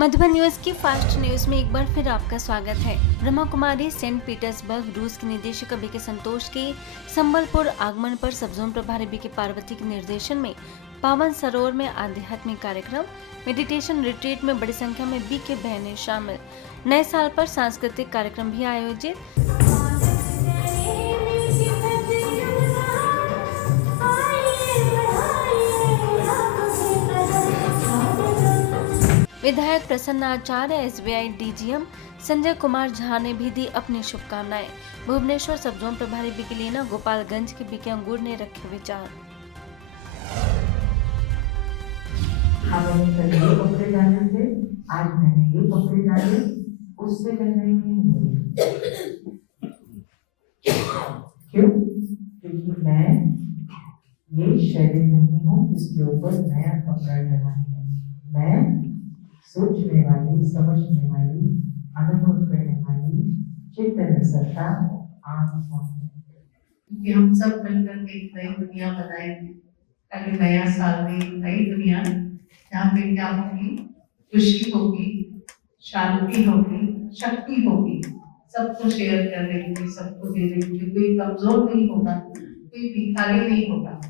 Madhuban news की fast news में एक बार फिर आपका स्वागत है। ब्रह्मा कुमारी सेंट पीटर्सबर्ग रूस के निदेशक बीके संतोष के संबलपुर आगमन पर सब जोन प्रभारी बीके पार्वती के निर्देशन में पावन सरोवर में आध्यात्मिक कार्यक्रम मेडिटेशन रिट्रीट में बड़ी संख्या में बीके बहनें शामिल। नए साल पर सांस्कृतिक कार्यक्रम भी आयोजित। विधायक प्रसन्न आचार्य, एसबीआई डीजीएम संजय कुमार झा ने भी दी अपनी शुभकामनाएं। भुवनेश्वर सब जोन प्रभारी बीके लीना गोपालगंज के बीके अंगूर ने रखे विचार। ये कपड़े डाले थे, आज मैंने ये कपड़े डाले, उससे महंगाई नहीं हुई। क्यों? क्योंकि मैं ये शरीर नहीं हूँ जिसके ऊपर नया कपड़ा डला है। मैं सोचने वाली, समझने वाली, अनुभव करने वाली, चेतन सत्ता आत्मा कि हम सब मिलकर के एक नई दुनिया बनाएंगे, ताकि नया साल में एक नई दुनिया जहाँ पे क्या होगी, खुशी होगी, शांति होगी, शक्ति होगी, सबको शेयर करने के लिए, सबको देने के लिए, कोई कमजोर नहीं होगा, कोई भिखारी नहीं होगा।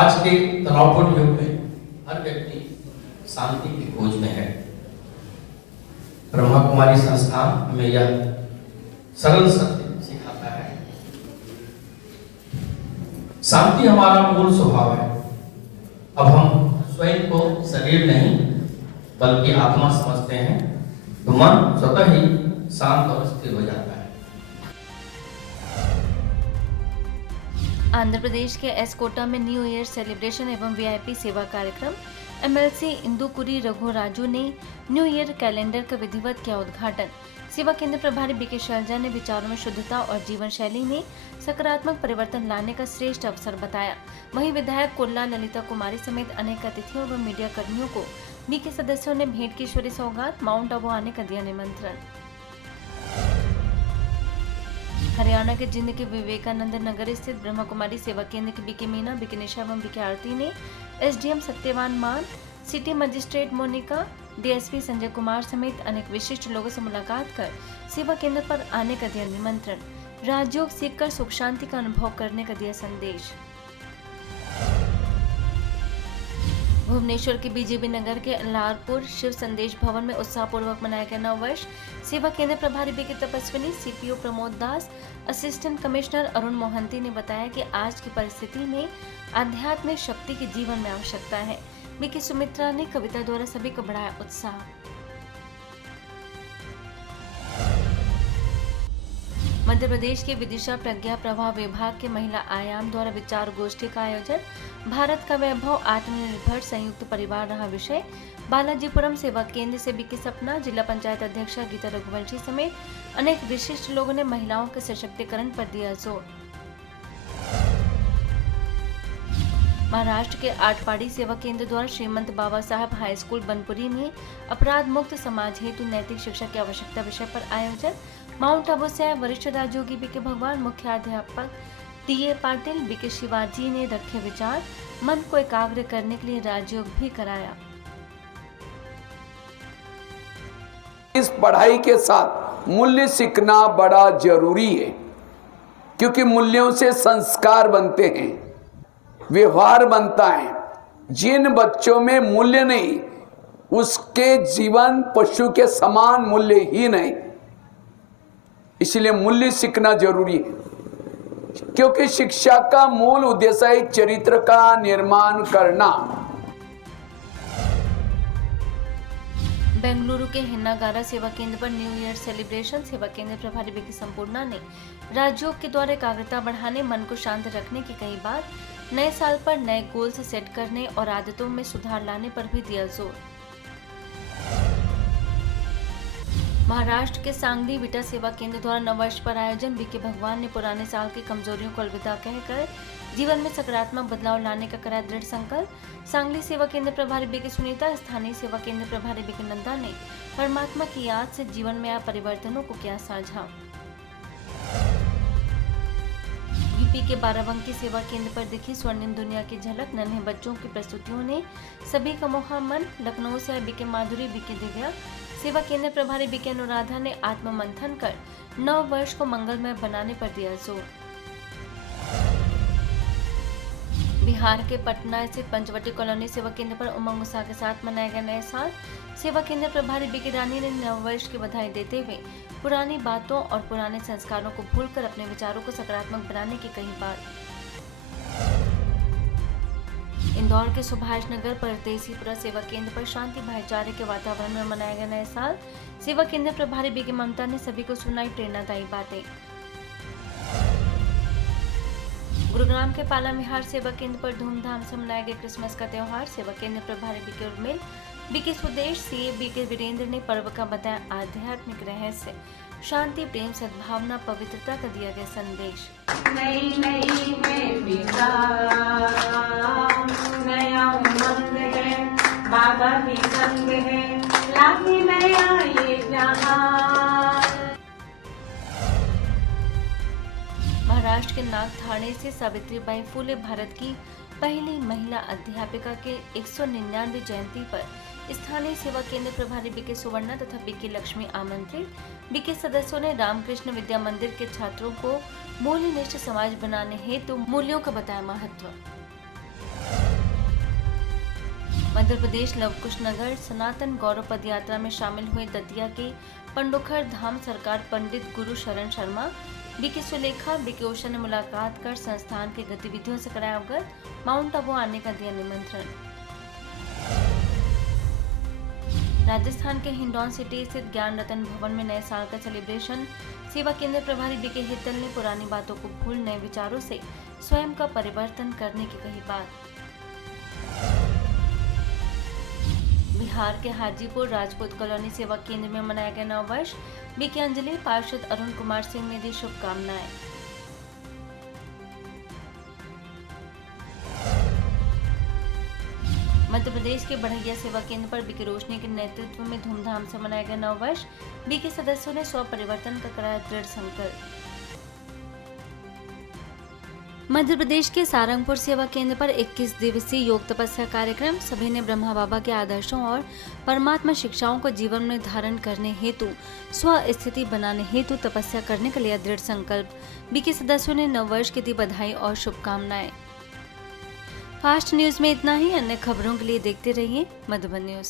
आज के तनावपूर्ण युग में हर व्यक्ति शांति की खोज में है। ब्रह्मा कुमारी संस्थान हमें यह सरल सत्य सिखाता है। शांति हमारा मूल स्वभाव है। अब हम स्वयं को शरीर नहीं बल्कि आत्मा समझते हैं तो मन स्वतः ही शांत और स्थिर हो जाता है। आंध्र प्रदेश के एसकोटा में न्यू ईयर सेलिब्रेशन एवं वीआईपी सेवा कार्यक्रम एमएलसी इंदुकुरी रघु राजू ने न्यू ईयर कैलेंडर का विधिवत किया उद्घाटन। सेवा केंद्र प्रभारी बीके शैलजा ने विचारों में शुद्धता और जीवन शैली में सकारात्मक परिवर्तन लाने का श्रेष्ठ अवसर बताया। वहीं विधायक कुल्ला ललिता कुमारी समेत अनेक अतिथियों व मीडिया कर्मियों को बीके सदस्यों ने भेंट की ईश्वरीय सौगात, माउंट आबू आने का दिया निमंत्रण। हरियाणा के जिंद के विवेकानंद नगर स्थित ब्रह्मा कुमारी सेवा केंद्र की बीके मीना, बीके निशा एवं बीके आरती ने SDM Satyawan Maan, city magistrate Monika, DSP Sanjay Kumar समेत अनेक विशिष्ट लोगों से मुलाकात कर सेवा केंद्र पर आने का दिया निमंत्रण। राजयोग सीखकर सुख शांति का अनुभव करने का दिया संदेश। भुवनेश्वर के बीजेपी नगर के लारपुर शिव संदेश भवन में उत्साहपूर्वक मनाया गया नववर्ष। सेवा केंद्र प्रभारी बीके तपस्विनी, सीपीओ प्रमोद दास, असिस्टेंट कमिश्नर अरुण मोहंती ने बताया कि आज की परिस्थिति में आध्यात्मिक शक्ति की जीवन में आवश्यकता है। बीके सुमित्रा ने कविता द्वारा सभी को बढ़ाया उत्साह। मध्य प्रदेश के विदिशा प्रज्ञा प्रवाह विभाग के महिला आयाम द्वारा विचार गोष्ठी का आयोजन। भारत का वैभव आत्मनिर्भर संयुक्त परिवार रहा विषय। बालाजीपुरम सेवा केंद्र से बीके सपना, जिला पंचायत अध्यक्षा गीता रघुवंशी समेत अनेक विशिष्ट लोगों ने महिलाओं के सशक्तिकरण पर दिया जोर। महाराष्ट्र के आटपाड़ी सेवा केंद्र द्वारा श्रीमंत बाबा साहब हाई स्कूल बनपुरी में अपराध मुक्त समाज हेतु नैतिक शिक्षा की आवश्यकता विषय पर आयोजन। माउंट आबू से आए वरिष्ठ राजयोगी बीके भगवान, मुख्याध्यापक टीए पाटिल, बीके शिवाजी ने रखे विचार। मन को एकाग्र करने के लिए राजयोग भी कराया। इस पढ़ाई के साथ मूल्य सीखना बड़ा जरूरी है, क्योंकि मूल्यों से संस्कार बनते हैं, व्यवहार बनता है। जिन बच्चों में मूल्य नहीं, उसके जीवन पशु के समान मूल्य ही नहीं। इसलिए मूल्य सीखना जरूरी है, क्योंकि शिक्षा का मूल उद्देश्य है चरित्र का निर्माण करना। बेंगलुरु के हिन्नागारा सेवा केंद्र पर न्यू ईयर सेलिब्रेशन। सेवा केंद्र प्रभारी बीके संपूर्णा ने राजयोग के द्वारा एकाग्रता बढ़ाने, मन को शांत रखने की कई बार, नए साल पर नए गोल्स सेट करने और आदतों में सुधार लाने पर भी दिया जोर। महाराष्ट्र के सांगली विटा सेवा केंद्र द्वारा नववर्ष पर आयोजन। बीके भगवान ने पुराने साल की कमजोरियों को अलविदा कहकर जीवन में सकारात्मक बदलाव लाने का करा दृढ़ संकल्प। सांगली सेवा केंद्र प्रभारी बीके सुनीता, स्थानीय सेवा केंद्र प्रभारी बीके नंदा ने परमात्मा की याद से जीवन में आए परिवर्तनों को किया साझा। यूपी के बाराबंकी सेवा केंद्र पर दिखी स्वर्णिम दुनिया की झलक। नन्हे बच्चों की प्रस्तुतियों ने सभी का मोहा मन। लखनऊ से आई बीके माधुरी, बीके दिव्या। सेवा केंद्र प्रभारी बीके अनुराधा ने आत्म मंथन कर नव वर्ष को मंगलमय बनाने पर दिया जोर। बिहार के पटना स्थित पंचवटी कॉलोनी सेवा केंद्र पर उमंग उत्साह के साथ मनाया गया नया साल। सेवा केंद्र प्रभारी बीके रानी ने नव वर्ष की बधाई देते हुए पुरानी बातों और पुराने संस्कारों को भूलकर अपने विचारों को सकारात्मक बनाने की कही बात। इंदौर के सुभाष नगर परदेसीपुरा सेवा केंद्र पर शांति भाईचारे के वातावरण में मनाया गया नया साल। सेवा केंद्र प्रभारी बीके ममता ने सभी को सुनाई प्रेरणादायी बातें। गुरुग्राम के पाला विहार सेवा केंद्र पर धूमधाम से मनाया गया क्रिसमस का त्योहार। सेवा केंद्र प्रभारी बीके उर्मिल, बीके स्वदेश, सीए बीके वीरेंद्र ने पर्व का बताया आध्यात्मिक रहस्य। शांति, प्रेम, सद्भावना, पवित्रता का दिया गया संदेश। नई नई है दिशा, नया उमंग है, बाबा भी संग है, लागे नया ये जहां। महाराष्ट्र के नागठाणे से सावित्रीबाई फुले भारत की पहली महिला अध्यापिका के 199वीं जयंती पर स्थानीय सेवा केंद्र प्रभारी बीके सुवर्णा तथा बीके लक्ष्मी आमंत्रित। बीके सदस्यों ने रामकृष्ण विद्या मंदिर के छात्रों को मूल्यनिष्ठ समाज बनाने हेतु मूल्यों का बताया महत्व। मध्य प्रदेश लवकुश नगर सनातन गौरव पद यात्रा में शामिल हुए दतिया के पंडोखर धाम सरकार पंडित गुरु शरण शर्मा, बीके सुलेखा, बीके ओशा ने मुलाकात कर संस्थान की गतिविधियों से कराया अवगत। माउंट आबू आने का दिया निमंत्रण। राजस्थान के हिंडौन सिटी स्थित ज्ञान रतन भवन में नए साल का सेलिब्रेशन। सेवा केंद्र प्रभारी बीके हितल ने पुरानी बातों को भूल नए विचारों से स्वयं का परिवर्तन करने की कही बात। बिहार के हाजीपुर राजपूत कॉलोनी सेवा केंद्र में मनाया गया नव वर्ष। बीके अंजलि, पार्षद अरुण कुमार सिंह ने दी शुभकामनाएं। मध्य प्रदेश के बढ़ैया सेवा केंद्र पर बीके रोशनी के नेतृत्व में धूमधाम से मनाया गया नव वर्ष। बीके सदस्यों ने स्व परिवर्तन का कराया दृढ़ संकल्प। मध्य प्रदेश के सारंगपुर सेवा केंद्र पर 21 दिवसीय योग तपस्या कार्यक्रम। सभी ने ब्रह्मा बाबा के आदर्शों और परमात्मा शिक्षाओं को जीवन में धारण करने हेतु स्व स्थिति बनाने हेतु तपस्या करने का लिया दृढ़ संकल्प। बीके सदस्यों ने नववर्ष की दी बधाई और शुभकामनाएं। फास्ट न्यूज में इतना ही। अन्य खबरों के लिए देखते रहिए मधुबन न्यूज।